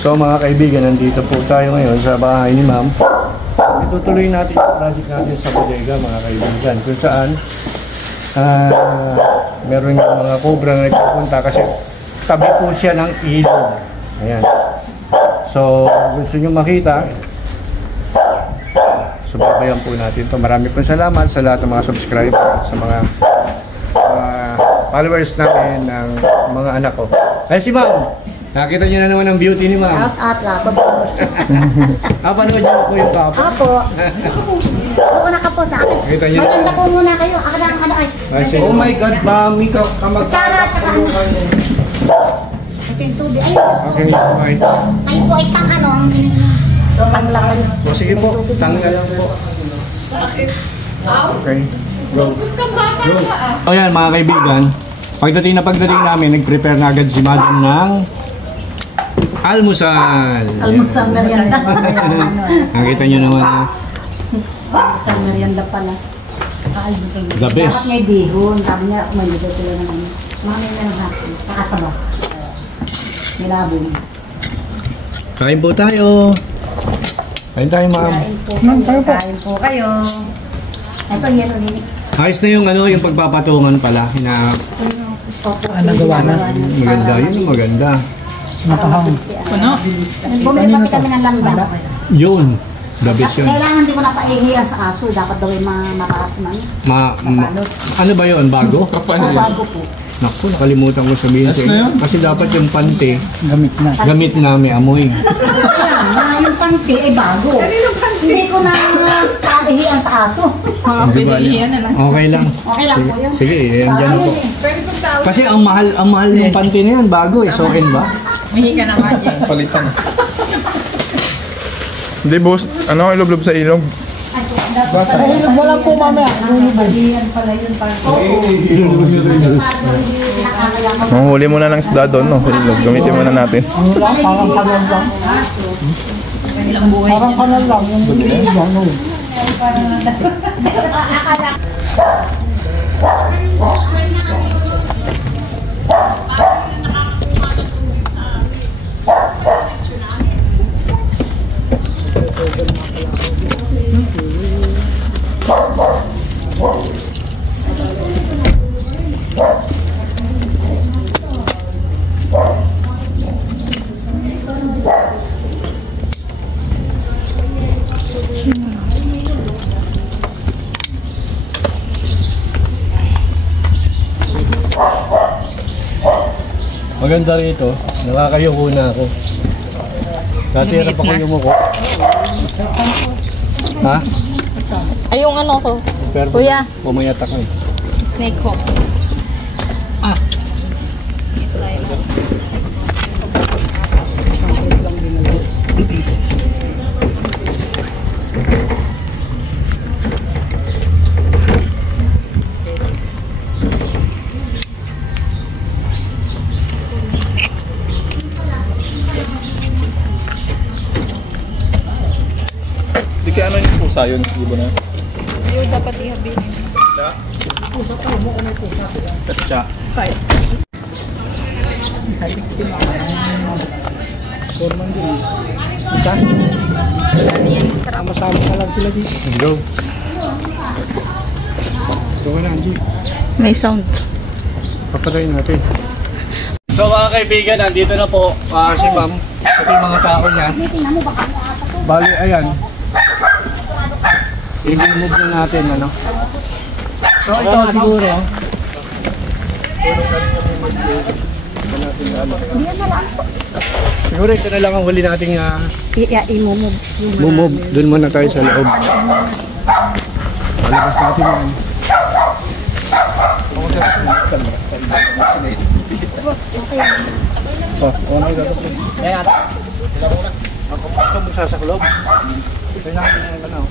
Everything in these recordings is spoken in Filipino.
So mga kaibigan, nandito po tayo ngayon sa bahay ni Ma'am. Itutuloy natin yung project natin sa bodega mga kaibigan. Kung saan meron yung mga cobra na nagpupunta kasi tabi po siya ng ilog. Ayan. So gusto nyo makita, subaybayan po natin ito. Marami pong salamat sa lahat ng mga subscriber at sa mga followers namin ng mga anak ko. Ay si Ma'am! Nakita niyo na naman ang beauty ni Ma'am. At lababos. Panood niyo po yung kapo. Apo. Oo, nakapost na. Nakita niyo. Maganda po muna kayo. Ako na ang ano ay. Oh my God, Mami, Tsara, tsaka. Ito yung tubig. Ayun. Okay, okay. Kayo po ay pang ano. Panglakan. O sige po, tanggal lang po. Bakit? Okay. Go. Gusto kang bata ka ah. O yan mga kaibigan, pagdating namin, nag-prepare na agad si Madam ng almusal. Almusal merienda. Nakita nyo naman na Almusal merienda pala. the best. Dapat may dihon. Sabi niya, malito sila naman. Mga may meron natin. Pakasaba. May labong. Kain po tayo. Kain tayo, Ma'am. Kain po kayo. Ito, yelo nini. Ayos na yung ano, yung pagpapatungan pala. Nagawa na. Maganda yun, maganda. Puno? Bumili kami ng lambang. Yun, the best yun. Kailangan di ko napaihiyan sa aso. Dapat daw yung makakapman. Ano ba yun? Bago? Bago po. Naku, nakalimutan ko sabihin sa inyo. Kasi dapat yung pante, gamit na may amoy. Ayan, yung panty ay bago. Hindi ko na paihiyan sa aso. Mga pinihiyan na lang. Okay lang. Okay lang po yun. Sige, yan dyan po. Kasi ang mahal ng pante na yan, bago eh. So, ba? Mahi ka naman yan. Palitan. Hindi boss, ano ilublob sa ilog? Wala po mamaya. Balihan pala yun. Manghuli muna ng isda doon, no, sa ilog. Gamitin muna natin. Parang kanan lang. Ilang buhay Parang kanan lang. Yung Maganda rito, nakakayuko na ako. Dati hirap ako yumuko. Ha? Ay, yung ano ko. Pero Kuya. pumayat ako. Snake ko. Hindi kaya ano yung pusa yun, ibo na? Yung dapat ihabi. Tsa? Tsa? Kaya. Sama-sama na lang sila dito. Go. Go ka na, Angie. May sound. Papatayin natin. So mga kaibigan, nandito na po si Ma'am. Ito yung mga tao niya. Bali, ayan. I-remove na natin, ano. So ito siguro. Siguro ito na lang ang huli nating i-move. Doon muna tayo sa loob. Palabas natin yan. Oh, ano yung gagawin? Yan. Ito mo sa loob. Ito na yung ano.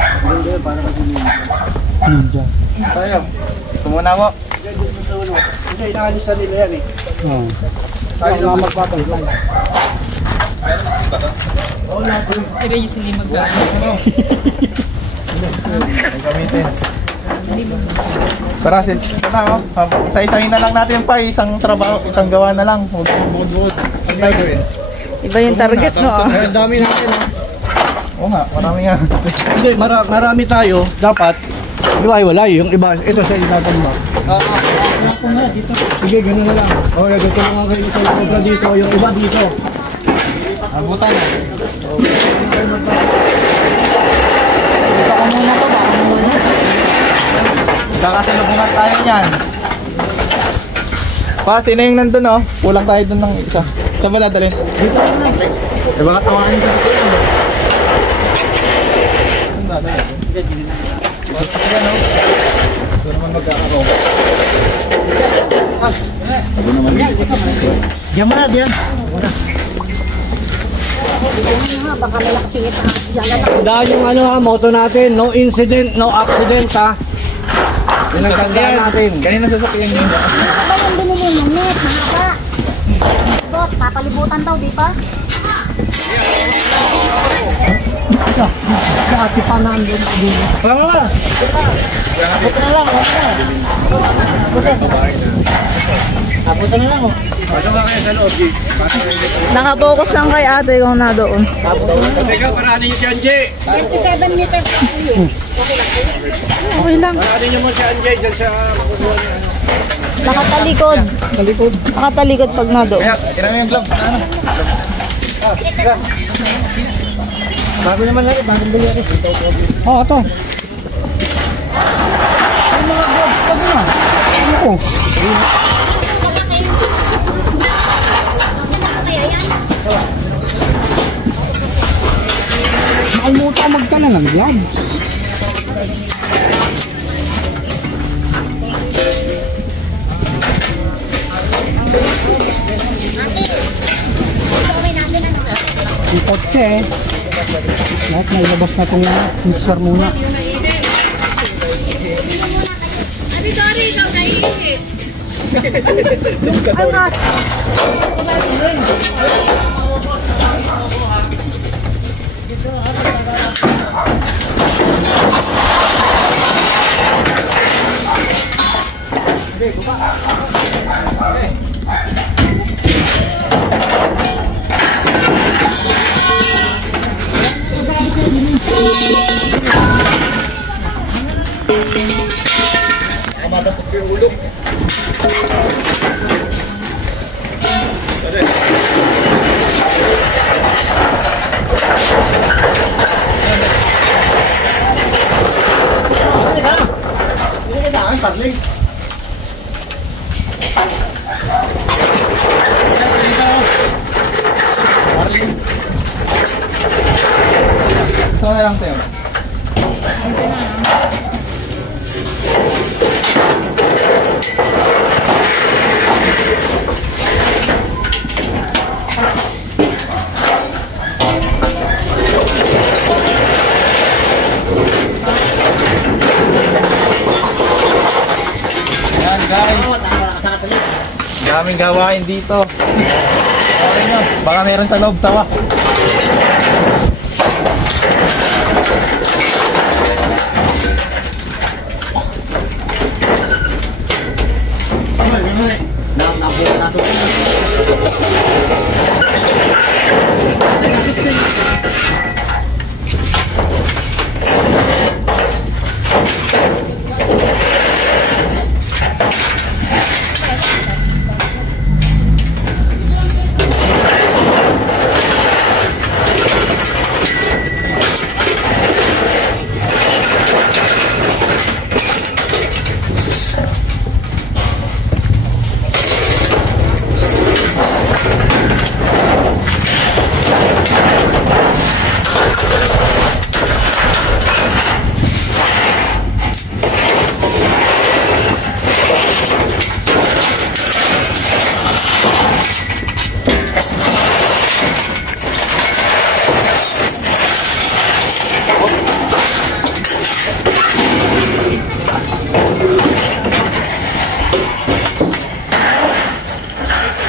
Hindi, para kasi ninja. Tayo. Tumuna mo. Hindi, inaalis na nila yan eh. Oo. Tayo lang magpapalay. Sige, yung hindi mag-gaano. Gamitin. Tara, ito na oh. Isa-isahin na lang natin pa, isang trabaho, isang gawa na lang. Bukod-bukod. Ang gagawin? Iba yung target, no? Ang dami natin, ha? Oo nga, marami nga. Hindi, marami tayo. Dapat, iwalay. Yung iba, ito sa ilaban mo. Sige, gano'n na lang. O, ganito lang kayo sa sobra dito. Yung iba dito. Abutan na. Ito ko muna to, baka muna. Kakasalubungan tayo niyan. Pa, sino yung nandun oh? Kulang tayo dun ng isa. Saan ba dadalhin? Dito ko na. Diba katawaan nyo dito yan? Saan dadalhin? Yan oh. Ito naman magkakaroon. Ito naman yan. Diyan mo na, diyan. Baka malaksingit na. Diyan na lang. Dahil yung ano ha, moto natin, no incident, no accident ha. Yun ang tandaan natin. Kanina sasakyan nyo. Ano ba yung binili mo, net? Mahaba. Boss, papalibutan daw, di pa? Sa ati pa na andun. Wala. Abuto na lang. Abuto na lang. Pasok ka kayo sa loob. Nakapokus lang kay ate kung na doon. Teka, paranin si Anjay. 57 meters. Okay lang. Paranin niyo mo si Anjay dyan sa makukuha niya. Nakatalikod. Nakatalikod pag na doon. Kaya, tira mo yung gloves. Ano? Bago naman natin, bagong bili ako. Oo, ito. Ay, mga gloves pa din ah. Ano? Nakalimutan ko magtala ng gloves. Yung kotse eh. Lahat na ilabas na itong mixer muna. Ito na lang tayo. Yan guys. Daming gawain dito. Okay nyo. Baka meron sa loob sawa.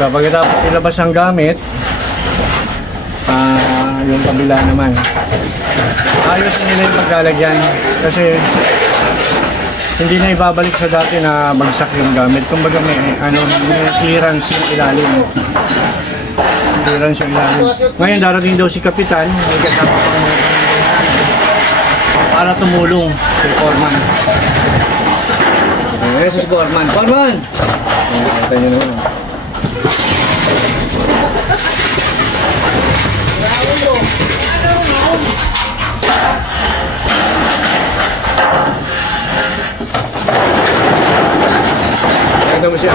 So, pagkatapos ilabas ang gamit, yung kabila naman. Ayos nila yung paglalagyan kasi hindi na ibabalik sa dati na bagsak yung gamit. Kumbaga may may clearance yung ilalim. Clearance yung ilalim. Ngayon darating daw si Kapitan, may kasama pang para tumulong kay Foreman. Yes, si Foreman. Foreman! Nakita niyo naman. Nakita mo siya.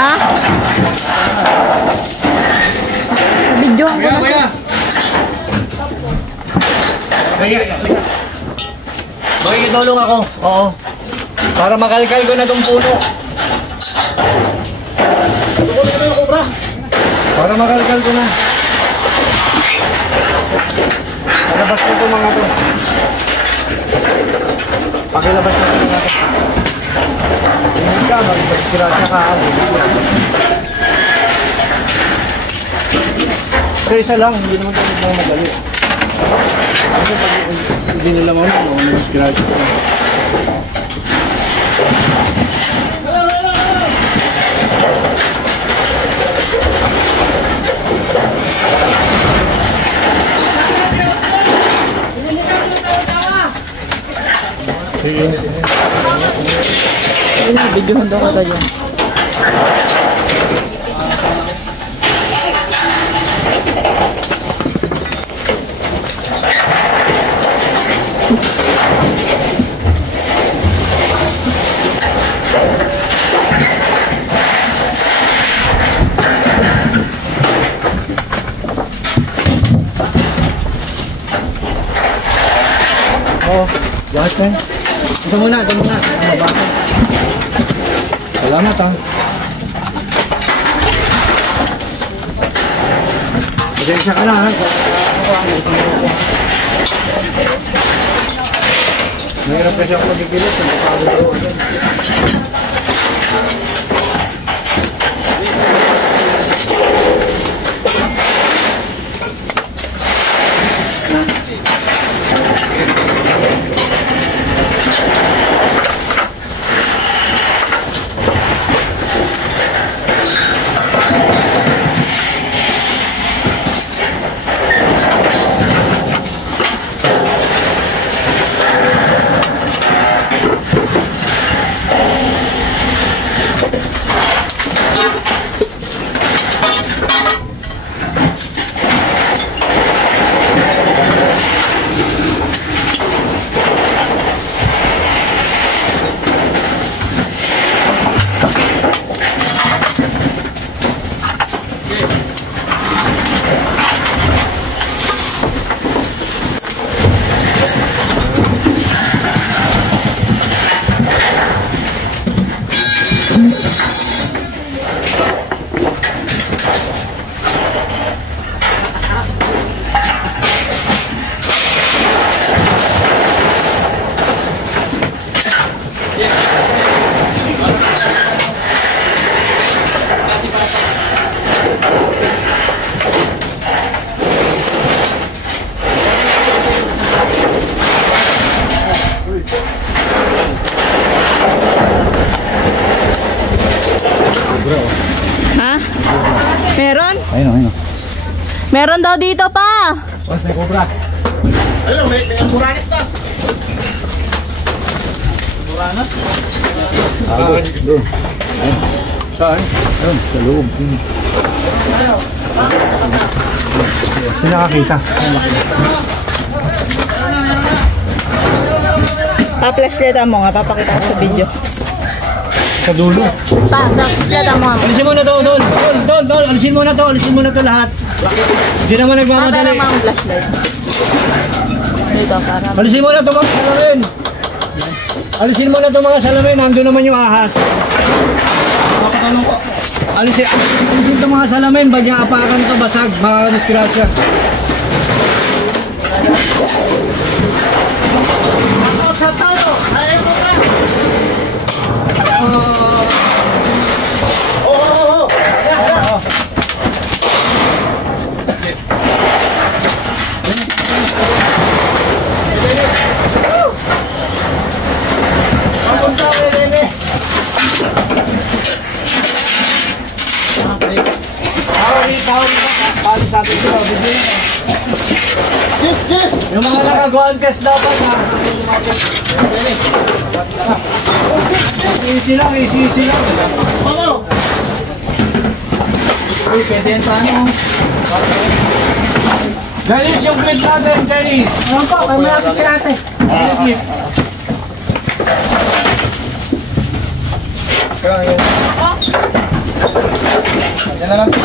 Ha? Videoan ko na siya. Makikitulong ako. Oo. Para makalkal ko na itong puno. Para makalkal ko na. Palabas ko ito mga ito. Pakilabas ko ito mga ito. Hindi ka, magpagkirasya ka. Isa lang, hindi naman ito madali. Kasi pag hindi nila magpagkirasya ka. Videoan daw ka dyan. Oo, lahat na yun. Ito muna. Salamat ha. Pasensya ka na ha. Mahirap kasi ako magkikilos. Ha? Meron? Ayun. Meron daw dito pa. Boss, may cobra. Ayun, may buranas na. Buranas? Doon. Saan? Doon, sa loob. Pinakakita. Pa-flashlightan mo nga, papakita ko sa video. Sa dulo. Pa-flashlightan mo nga. Alisin mo na to, Don. Don. Alisin mo na to lahat. Hindi naman nagmamadali. Para mga flashlight. Dito, para. Alisin mo na to mga salamin. Alisin mo na to mga salamin. Nandun naman yung ahas. Makatanong ko. Alisin to mga salamin. Bagya apakan to basag. Disgrasya. Yung mga naka-contest dapat ha. Easy lang. Uy, pwede yan sa ano. Dennis, yung clip natin, Dennis. Ano po, may malapit ka natin. Clip. Yan na lang ito.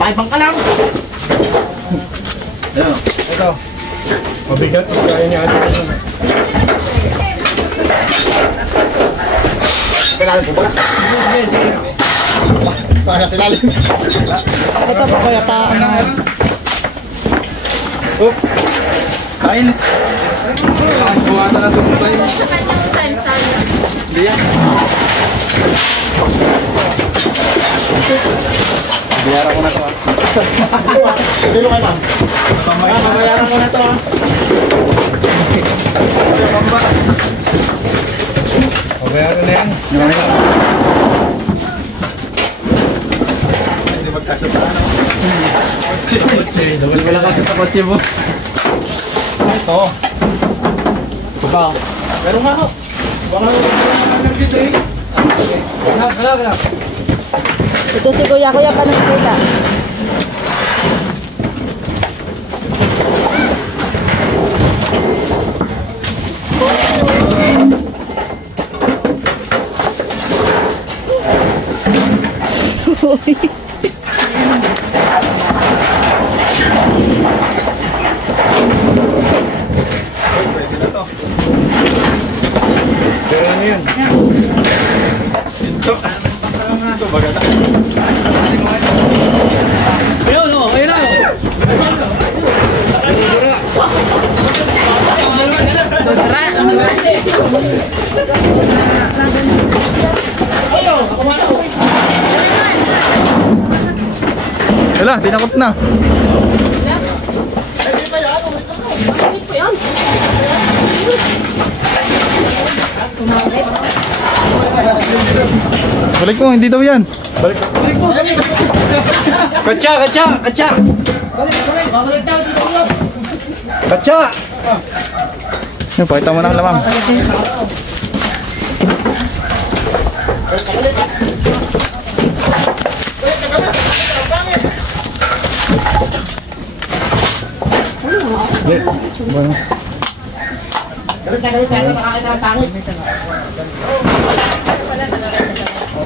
Pakipang ka lang. Ito. Mabigat. Kaya niya ito. Kailangan ko ba? Yes. Kaya silalim. Ito pa kaya pa. Oop. Tiles. Kailangan buwasan na ito. Hindi yan. Bayaran ko na ito Hindi mo kayo ma'am. Bayaran ko na ito Bayaran na yan. Hindi magkasya sa ano. Dawas ka lang kasi sa kotse mo. Ito. Ito. Meron nga ako. Baka ko dito eh. Wala. Ito si Kuya pa nakikita. Pero ano yun? Ito bagata. Ayun o, ayun o. Wala, dinakot na. Balik mo, hindi daw yan. Balik mo. Katsa. Katsa. Yan, pakita mo na ang lamang.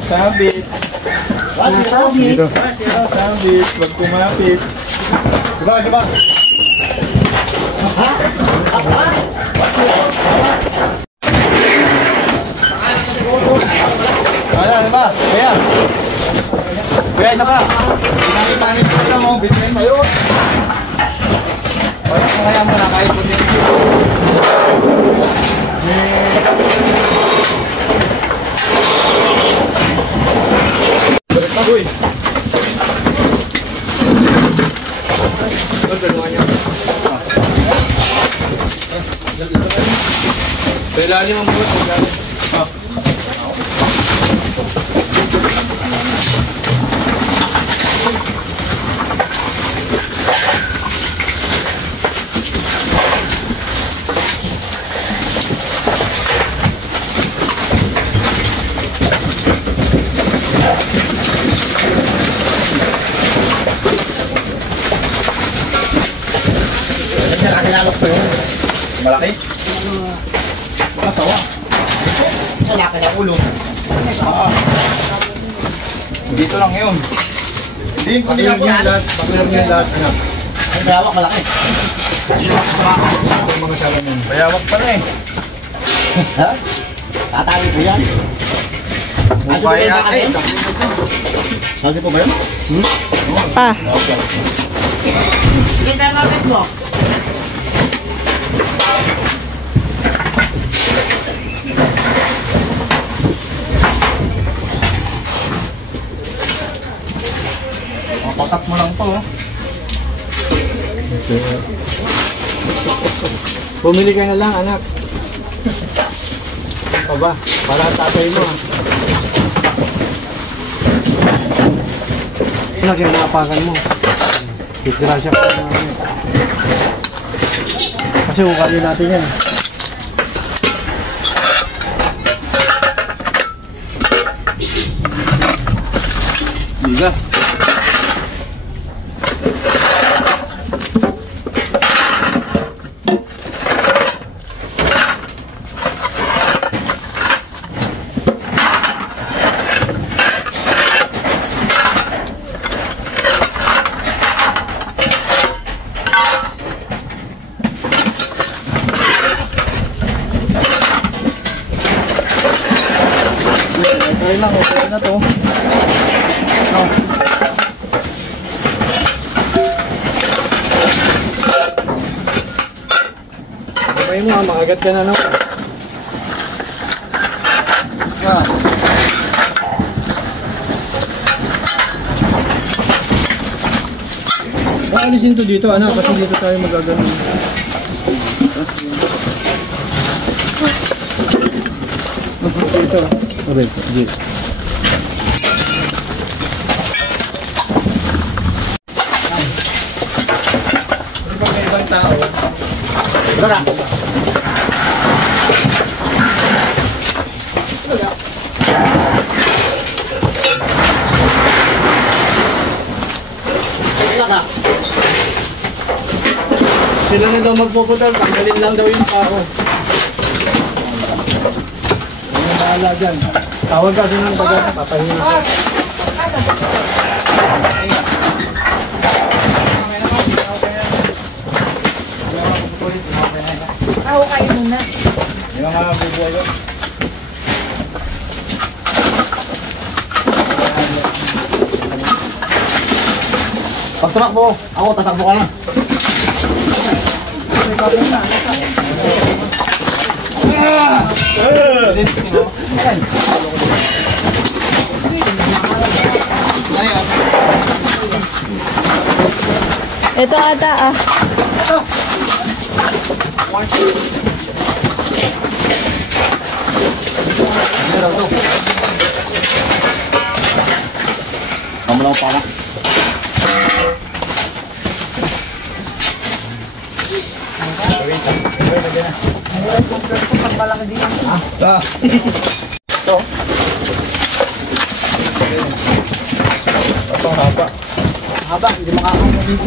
Sabit. Dito. Sabit, wag kumapit. Diba? Diba? Kaya isa pa. Pinakitanin ko na mo, bitrin tayo. Wala ko kaya muna kahit po din. Uy! Pailalim ang buhat. Malaki? Masawa. Malaki na ulo. Dito lang yun. Hindi ko nila po yan. Pakilang niya lahat, anak. Ang bayawak malaki. Mga salamin. Bayawak pa na eh. Ha? Tatali po yan. Kaya eh. Kasi po ba yun? Ah. Okay. Hindi tayo mabit mo. Pakat mo lang to. Bumili ka na lang, anak. Aba, para tatay mo. Anak, yung naapakan mo. Disgrasya ka na. Kasi ukalin natin yan. Bigas. Okay lang, okay na to. Sabay mo, makagat ka na naman. Yan. Alisin to dito, anak, kasi dito tayo magagano. Dito. Okay, dito. Hindi pa may ibang tao. Tara. Tara. Sila na daw magpuputal, tanggalin lang daw yung tao. Ano bahala dyan? Tawag kasi ng baga, papahinga ka. Kayo muna. Yung mga bubuhay yun. Pagtumakbo, ako tatakbo ka na. Ito ata ah. Kamu lang pa na. Ah. Ito. Ito haba. Haba, hindi makakamu dito.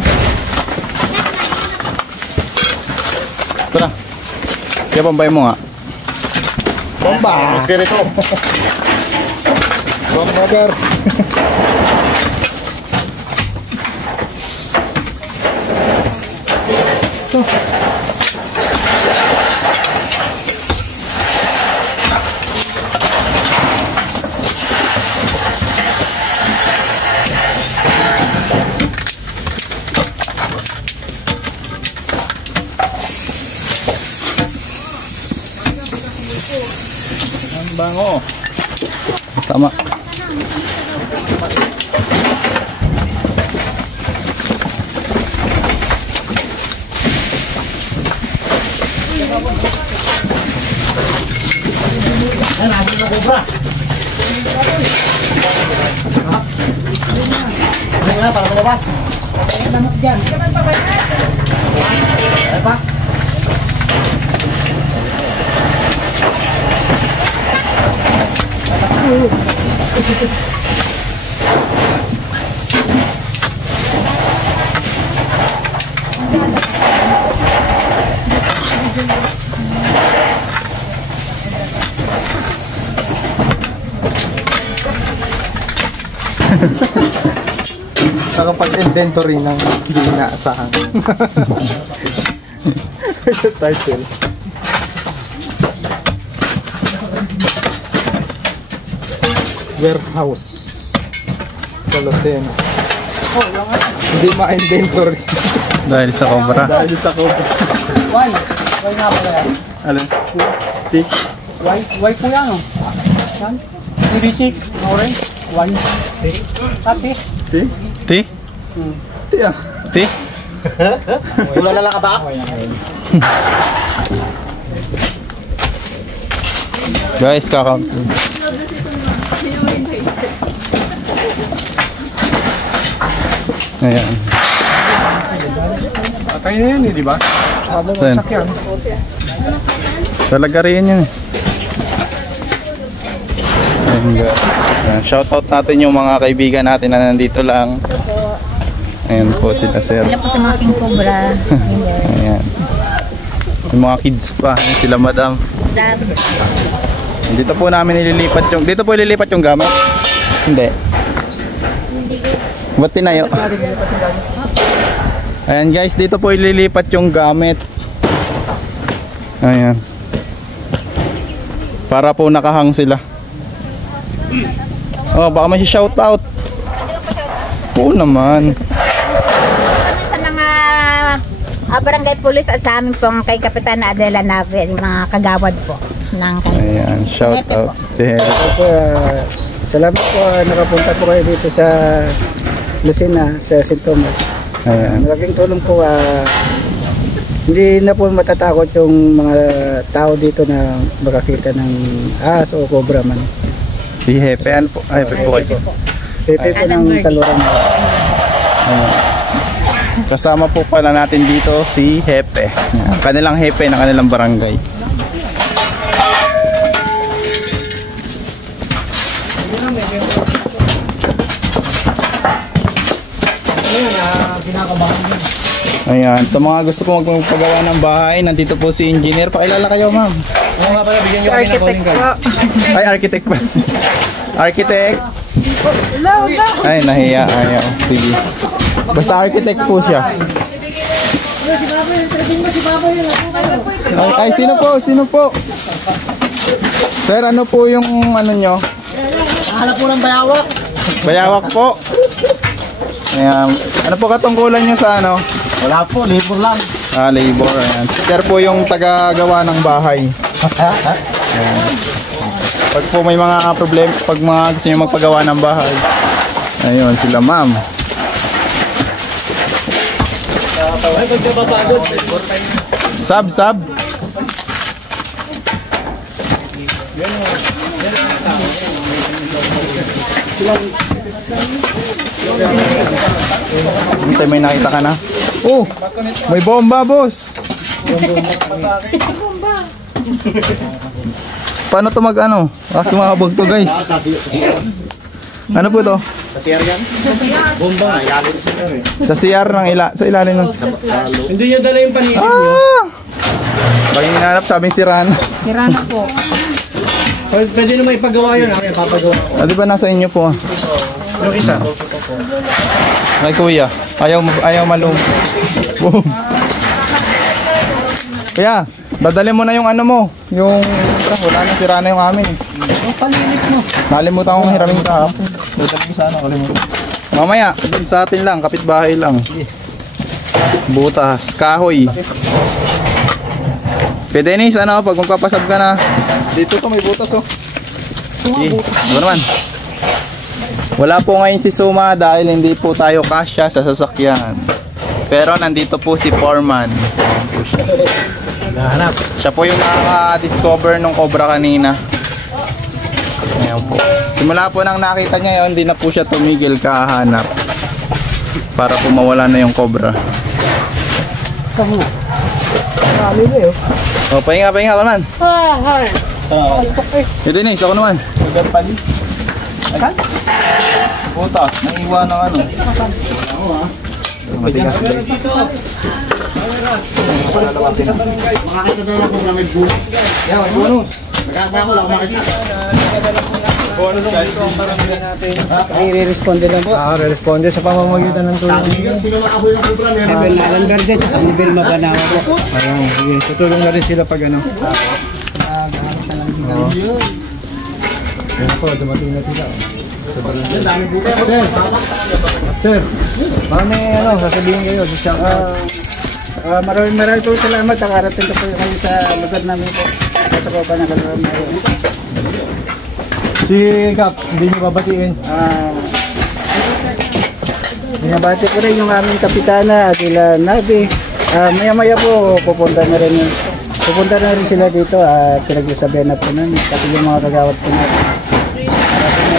Ito na. Kaya pambay mo nga. Bomba! Espiritu. Bomba ber. Ang bango. Tama. Ay, nasi na cobra. Ay, nga, para malabas. Ay, damot dyan. Ay, pa. Nakapag-inventory ng hindi inaasahan. Title. Warehouse sa Lucena. Hindi ma-inventory. Dahil sa cobra. Dahil sa cobra. Why? Why nga pala yan? Alin? Why po yan, oh? Yan? BBC, orange, why? Pati? Ti? Yeah. Ti? Ulalala ka ba? Guys, kakount. Ayan. Patay na yan eh, di ba? Ayan. Sakyan. Talaga rin yun eh. Ayan, guys. Ayan, shoutout natin yung mga kaibigan natin na nandito lang. Ayan po sila sir. Sila po sa mga king cobra. Ayan. Yung mga kids pa. Ayan, sila madam. Dito po namin ililipat yung... Dito po ililipat yung gamit? Hindi. Ba't tinayo? Ayan guys, dito po ililipat yung gamit. Ayan. Para po nakahang sila. Oh, baka may shoutout. Oo naman. Sa mga barangay police at sa amin pong kay Kapitan Adela Nave, yung mga kagawad po ng Ayan, shoutout. Si Salamat po, nakapunta po kayo dito sa Lucena, sa St. Thomas. Ayan. Malaking tulong po, hindi na po matatakot yung mga tao dito na makakita ng ahas o cobra man. Si Hepe, ano po? Ay, Hepe po kayo. Pepe po ng taluran. Kasama po pala natin dito si Hepe. Ayan, kanilang Hepe ng kanilang barangay. Ayan, sa mga gusto po magpagawa ng bahay, nandito po si engineer. Pakilala kayo, ma'am. Si architect po. Ay, architect pa. Architect. Ay, nahiya. Ayaw. Sige. Basta architect po siya. Ay, sino po? Sino po? Sir, ano po yung ano nyo? Hanap po ng bayawak. Bayawak po. Ayan. Ano po katungkulan nyo sa ano? Wala po, libur lang. Ah, labor. Ayan. Sir po yung taga-gawa ng bahay. Ayan. Pag po may mga problema, pag mga gusto nyo magpagawa ng bahay. Ayun, sila ma'am. Sab. Hintay, may nakita ka na? Oh, may bomba, boss. Paano to mag-ano? Kasi makabog to, guys. Ano po to? Sa CR yan? Bomba. Yalo ko sila eh. Sa CR ng sa ilalim ng... Hindi niya dala yung panisip niyo. Pag hinanap, sabing siraan. Sirana po. Pwede naman ipagawa yun, ako yung papagawa ko. Ah, di ba nasa inyo po? Yung isa. Ay, kuya. Ayaw malum. Boom. Kuya, dadali mo na yung ano mo. Yung... Wala na, sira na yung amin. Palilit mo. Nalimutan kong hiramin ka. Dadali ko sana, kalimutan. Mamaya, dun sa atin lang, kapitbahay lang. Butas, kahoy. Kaya Dennis, ano, pag magpapasab ka na, dito to may butas oh. Sige, ano naman. Wala po ngayon si Suma dahil hindi po tayo kasya sa sasakyan. Pero nandito po si Foreman. Siya po yung nakaka-discover ng cobra kanina. Ayan po. Simula po nang nakita niya yun, hindi na po siya tumigil kahanap. Para po mawala na yung cobra. Oh, pahinga ko naman. Ito Nix, ako naman. Agad pali. Agad? Puta, naiiwan ng ano. Matigas. Makakita na lang kung may bonus. Yan, may bonus. Magkakaya ko lang makita. I-responde lang po. Re-responde sa pamamagitan ng tulong. Sino makaboy ng kubra? Heaven Alan Verde, kami Vilma Banawa po. Ayan, sige. Tutulong na rin sila pag ano. Nagahanap na lang din kami. Ayan po, dumating na sila. Sir, baka may ano, sasabihin kayo. Maraming po salamat. Nakarating ko po kami sa lugar namin po. Sa Copa na Kalorama. Si Kap, hindi niyo babatiin. Binabati ko rin yung aming kapitana, Adela Nabi. Maya-maya po, pupunta na rin sila dito at pinagsasabihan na po namin. Pati yung mga kagawad po natin. Para po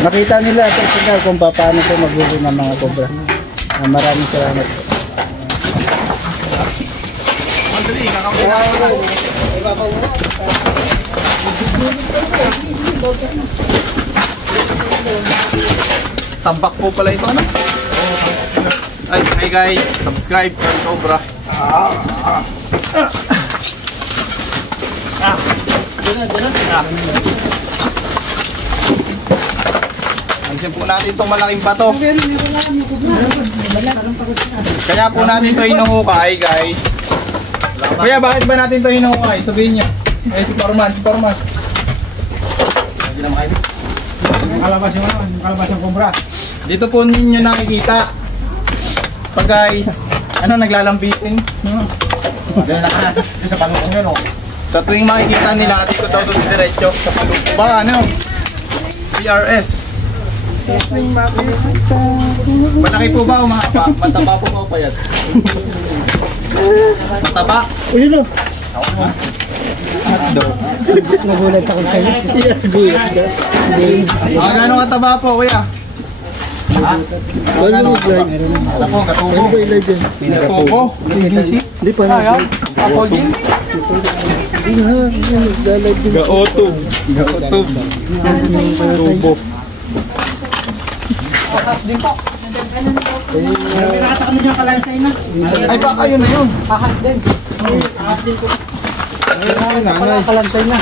makita nila personal kung paano po maglulu ng mga kobra. Maraming salamat po. Tambak po pala ito, ano? Ay, hi guys, subscribe kay Cobra. Alisin po natin itong malaking bato. Kaya po natin ito hinuhukay, guys. Kuya, bakit ba natin ito hinuhukay? Sabihin niyo. Eh, si Forman. Kalabas yung kobra. Dito po ninyo nakikita. Pag guys, naglalambitin. Sa panukong yun, Sa tuwing makikita nila, dito daw doon diretso sa palug. Ba, PRS. Sa tuwing makikita. Malaki po ba o mahaba? Mataba po ba o payat? Mataba? Uy, no. Nagulat ako sa'yo. Gano'ng kataba po, kuya? Ano Ako, katubo. Katubo? Hindi pa na. Ako din? Gaotob. Tubo. Ay, baka yun na yun. Ahas din ko. Kalantay na.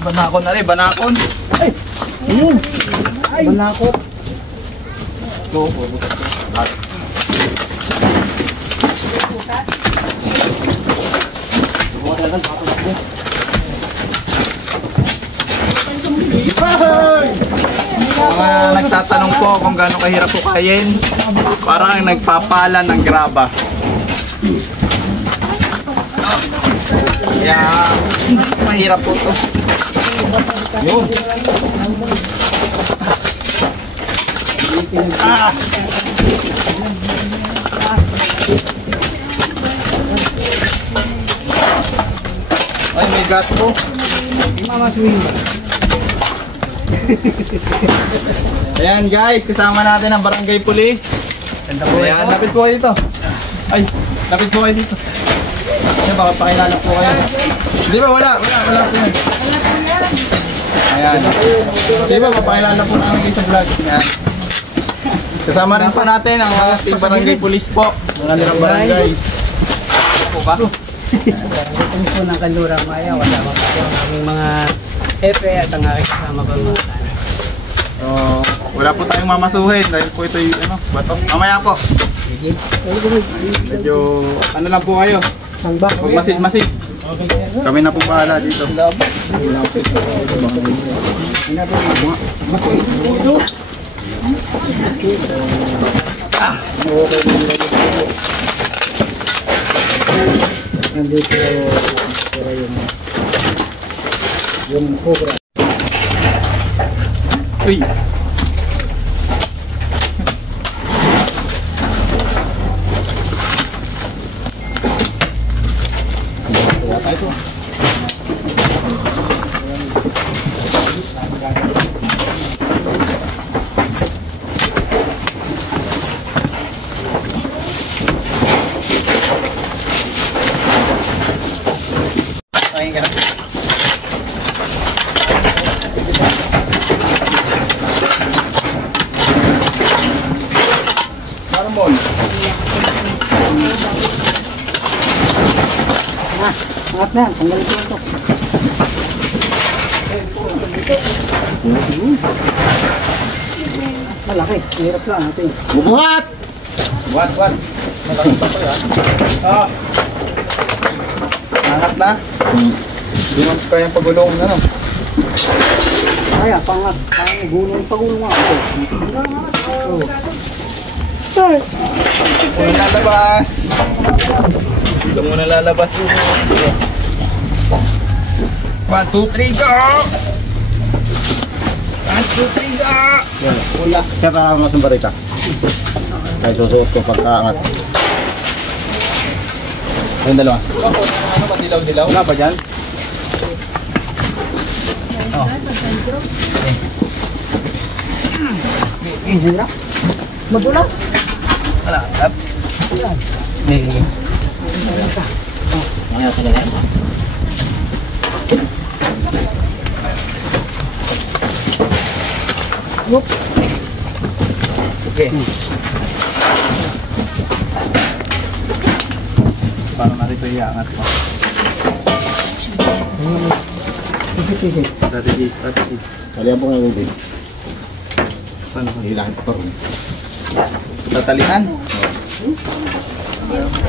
Banakon na rin, banakon. Ayun. Banakot. Mga nagtatanong po kung gaano kahirap po kayin, parang nagpapala ng graba. Kaya mahirap po ito. Yun. Ay, may gat po. Ayan guys, kasama natin ang barangay police. Ayan, lapit po kayo dito. Ay, lapit po kayo dito. Ayan, baka pakilala po kayo. Di ba, wala po yan. Ayan. Di ba, papakilala po namin kayo sa vlog. Ayan. Kasama rin po natin ang ating barangay police po. Ang ating barangay. Po ba? Ito po ng Kalorama. Wala po ang aming mga hepe at ang aking kasama ko mga tanay. So, wala po tayong mamasuhin dahil po ito yung bato. Mamaya po. Medyo, lang po kayo. Huwag masid-masid. Kami na po bahala dito. Nandito yung cobra. Uy! Ayun ka na. Marmol. Angat na, tanggalin ko ito. Malaki. Hirap lang natin. Bubuhat! Buwan. Malaki pa to yan. Oh. Angat na. Hindi naman kayang pagulong na, no? Kaya, pangat. Pagulong ako. Muna lalabas. Dito muna lalabas. 1, 2, 3, go! 1, 2, 3, go! Yan. Siya pa ang masumbarita. Kaya susuot ko pagkaangat. Ayun dalawa. Ano ba dilaw-dilaw? Wala ba dyan? Oh. Madulas. Wala, taps. Ngayon sa galing. Okay. Paano natin ito iangat mo? Sige. Strategy. Kalihan po ngayon din. Paano ko? Hilangin ko pa rin. Tatalihan?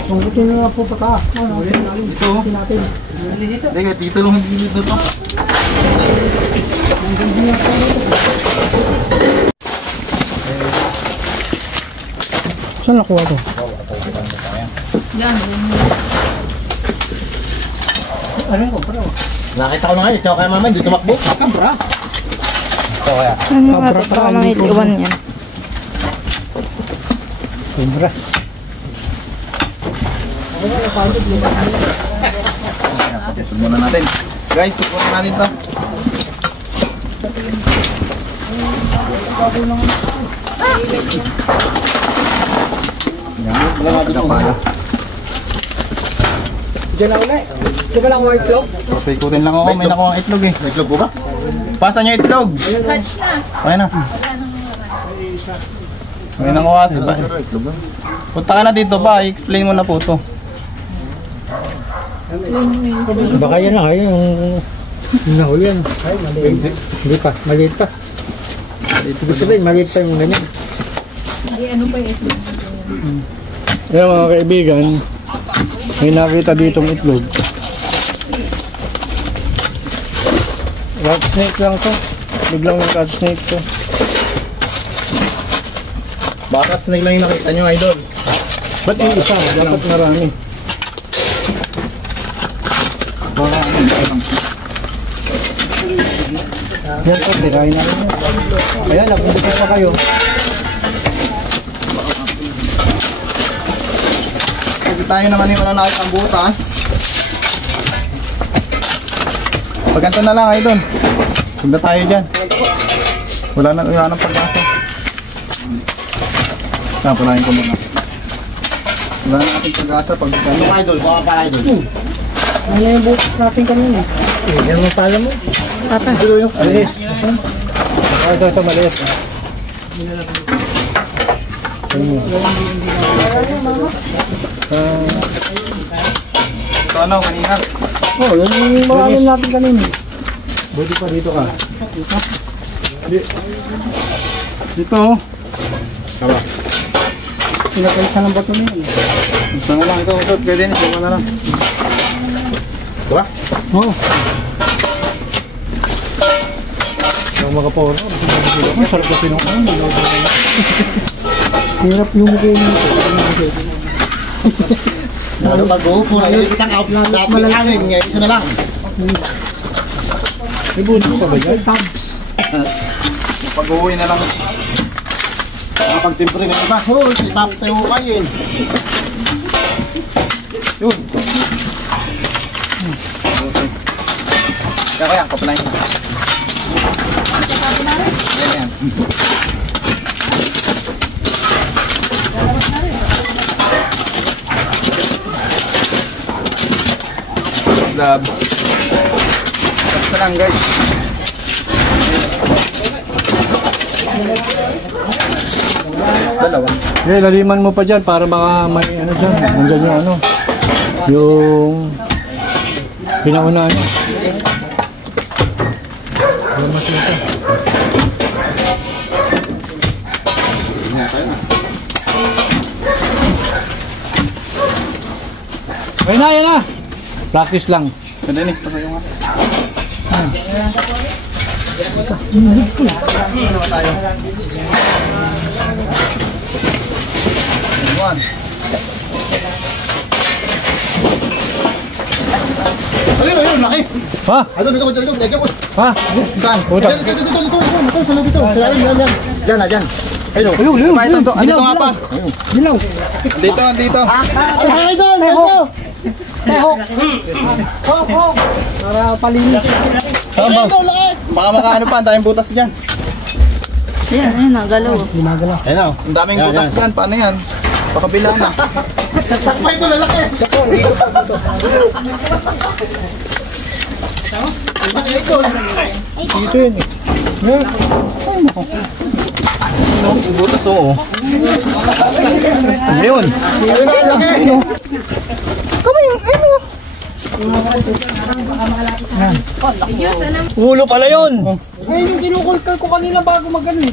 Sunggutin nyo nga po pagka. Ito. Natin. Teka, dito lang ang gilid na to. Saan nakuha to? Ano ko? Nakita ko na ngayon. Tsaka kaya mama, hindi tumakbo. Kabra. Ano nga ito? Baka mga iliwan yan. Kabra. Ito muna natin. Guys, subukan natin to. Yan. Wala nga dito pa. Diyan na ulit. Ito ba lang white clock? Ikutin lang ako. May nakuha ang itlog eh. May club po ba? Pasa niyo itlog. Catch na. Okay na. May nakuha. Punta ka na dito ba? I-explain mo na po to. Baka yan lang yung nahuli yan. Ay, maliit. Hindi pa, maliit pa. Ibig sabihin, maliit pa yung ganyan. Yan mga kaibigan, may nakita ditong itlog. Rat snake lang to. Biglang yung rat snake to. Bakit snake lang yung nakita nyo, idol? Ba't yung isa? Dapat marami. Yan po, tirahin natin yan. Kaya nagpunta pa kayo. Kasi tayo naman yung wala nakita ang butas. Pag ganito na lang, idol. Punta tayo dyan. Wala nang pag-asa. Napunahin ko muna. Wala na ating pag-asa pag Ano ka idol? Baka pa idol. Ano yung bukas natin kanina? Yan ang pala mo. idol yung Alis. Ito, maliit. Ito ano, kanina. Oh, yan yung maraming natin kanina. Buti pa dito ka. Dito oh. Pinakaisa ng bato niya. Ito na lang, ito. Pwede na, ito na lang. Diba? Oo. Yung mga poro. Ang sarap na pinukaan. Hirap yung mukha niya. Ano mag-uupo na yun? Kitang out na dati angin. Ngayon isa na lang. May buti pa ba yan? Pag-uwi na lang. Nakapag-timpre ng iba. Oh, itap tayo kayo eh. Yun. Kaya, kapunahin na. Yan. Labs. Basta lang guys. Dalawa. Okay, laliman mo pa dyan para baka may ano dyan. Nandyan yung ano. Yung pinaunahan. Ayun na, ayun na. Practice lang. Ganda ni, pasayo nga. Ayun, laki. Ha? Ano, dito, lagyan mo. Ha? Saan? Puta. Dito, sa loob ito. Yan. Diyan na, diyan. Ayun, oh. Ayun. Pa, ito, andito nga pa. Dilaw. Dito. Ay, ito, ito. Para palinis. Saan ba? Baka makaano pa, ang daming butas dyan. Ayan, nagalaw. Ayun, oh. Ang daming butas dyan, paano yan? Pakabila na. Takpay ko, lalaki. Dito yun eh. Butas to, oh. Ayun. Ulo pala yun. Ayun yung kinukulkal ko kanina bago mag-ano eh.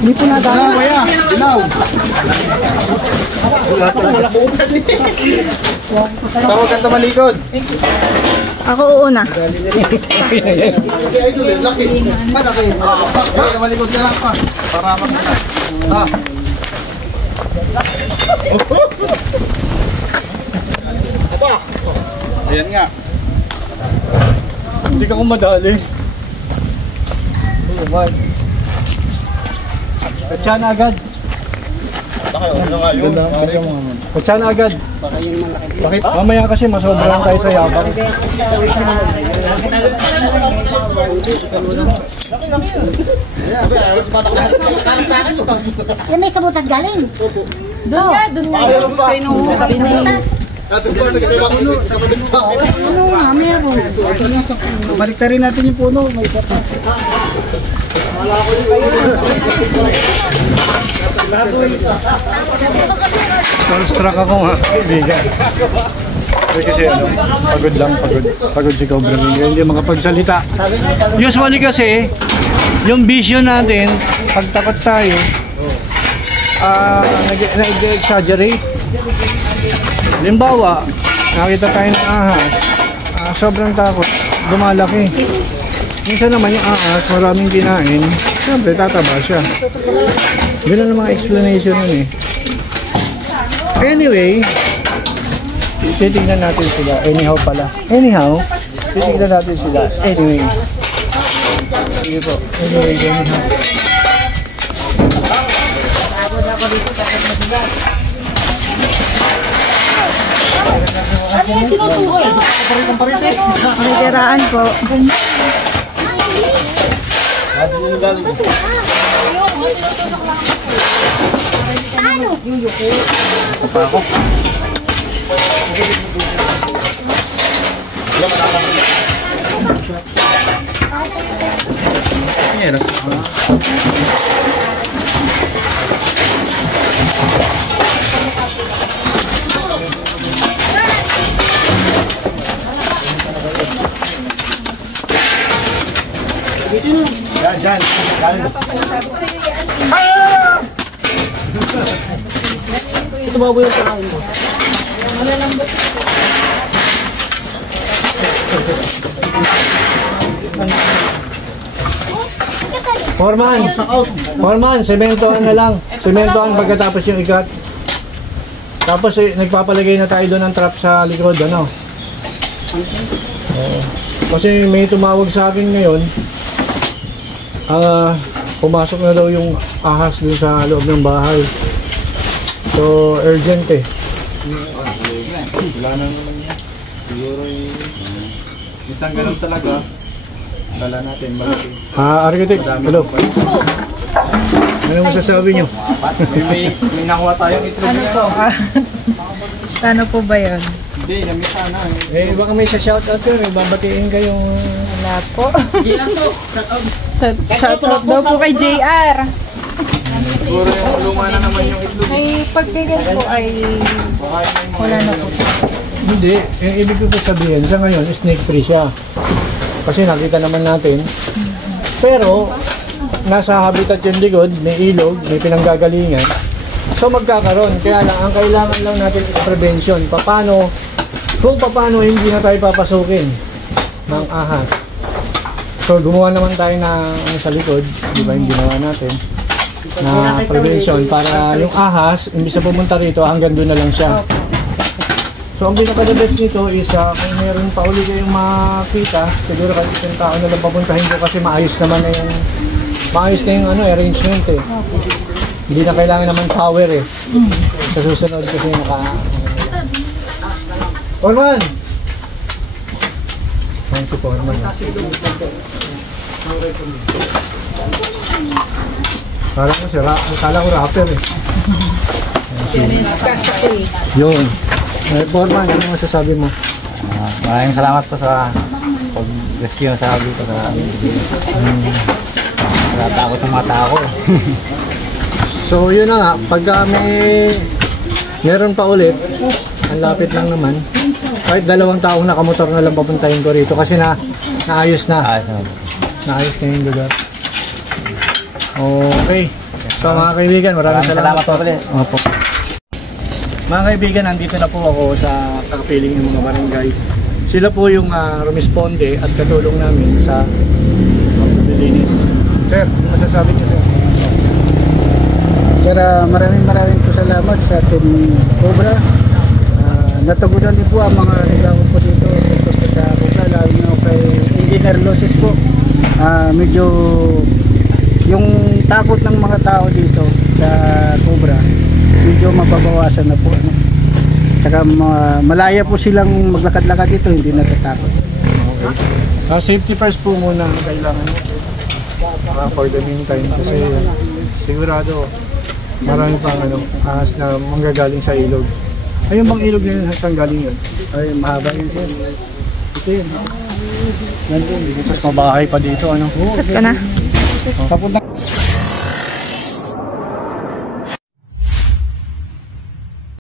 Hindi po nadaan. Ano, kaya? Ilaw. Tawag ka tumalikod. Ako uuna. Tumalikod ka lang pa. Para makita. Ayan nga. Hindi ka kumadali. Oh my. Katsa na agad. Katsa na agad. Bakit? Mamaya kasi masobrahan tayo sa yabang. Yan may sa butas galing. Doon Ano nga, meron. Baliktarin natin yung puno. May isa pa. Starstruck ako nga. Bigan. Kasi ano, pagod si Cobra Miguel, hindi makapagsalita. Usually kasi, yung vision natin, pag takot tayo, nag-exaggerate. Halimbawa, nakita tayo ng ahas, sobrang takot, dumalaki. Minsan naman yung ahas, maraming kinain, siyempre tataba siya. Ganun ang mga explanation yun eh. Anyway, titignan natin sila. Anyhow, titignan natin sila. Anyway. Sige po. Anyway, anyhow. Tiraan po. Yes. Diyan. Ito baboy yung pakain mo. Foreman, sementoan na lang. Sementoan pagkatapos yung ikat. Tapos nagpapalagay na tayo doon ng trap sa likod, ano? Kasi may tumawag sa akin ngayon. Pumasok na daw yung ahas doon sa loob ng bahay. So, urgent eh. Wala na naman yan. Siguro isang ganun talaga. Dala natin malaki. Architect, hello. Ano masasabi nyo? May nakuha tayong itlog. Ano po? Ano po ba yun? Hindi, namita na. Eh, baka may sa-shoutout yun. May babatiin kayong... Wala po. Shoutout daw po kay JR. Siguro yung luma na naman yung itlog. May pagkigal po ay wala na po. Hindi, yung ibig ko sabihin, sa ngayon, snake free siya. Kasi nakita naman natin. Pero, nasa habitat yung likod, may ilog, may pinanggagalingan. So magkakaroon. Kaya lang, ang kailangan lang natin is prevention. Kung paano hindi na tayo papasukin ng ahas. So gumawa naman tayo na sa likod, di ba yung ginawa natin, na prevention para yung ahas, imbis na pumunta rito, hanggang doon na lang siya. So ang pinaka-the best nito is kung meron pa uli kayong makita, siguro kahit isang tao na lang papuntahin ko kasi maayos naman na yung arrangement eh. Hindi na kailangan naman power eh. Sa susunod kasi Orman! Thank you po, Orman. Kala ko rapper eh. Yun. Orman, ano masasabi mo? Maraming salamat po sa pag-rescue sa dito sa takot ng mga tao eh. So yun na nga, pagka meron pa ulit, ang lapit lang naman. Kahit 2 taong nakamotor na lang papuntahin ko rito kasi naayos na. Naayos na yung lugar. Okay. So mga kaibigan, maraming salamat po ulit. Opo. Mga kaibigan, nandito na po ako sa kapiling ng mga barangay. Sila po yung rumisponde at katulong namin sa paglilinis. Sir, ano masasabi niyo, sir? Sir, maraming po salamat sa ating Cobra. Natugunan din po ang mga nagawin po dito sa Cobra, lalo na kay Engineer Loses po. Medyo yung takot ng mga tao dito sa Cobra, medyo mababawasan na po. Tsaka malaya po silang maglakad-lakad dito, hindi natatakot. Okay. Safety first po muna ang kailangan for the meantime kasi sigurado marami pang ahas na manggagaling sa ilog. Ayun bang ilog na yun hanggang galing yun? Ay, mahaba yun siya. Ito yun. Tapos mabahay pa dito, ano? Cut ka na. Papunta.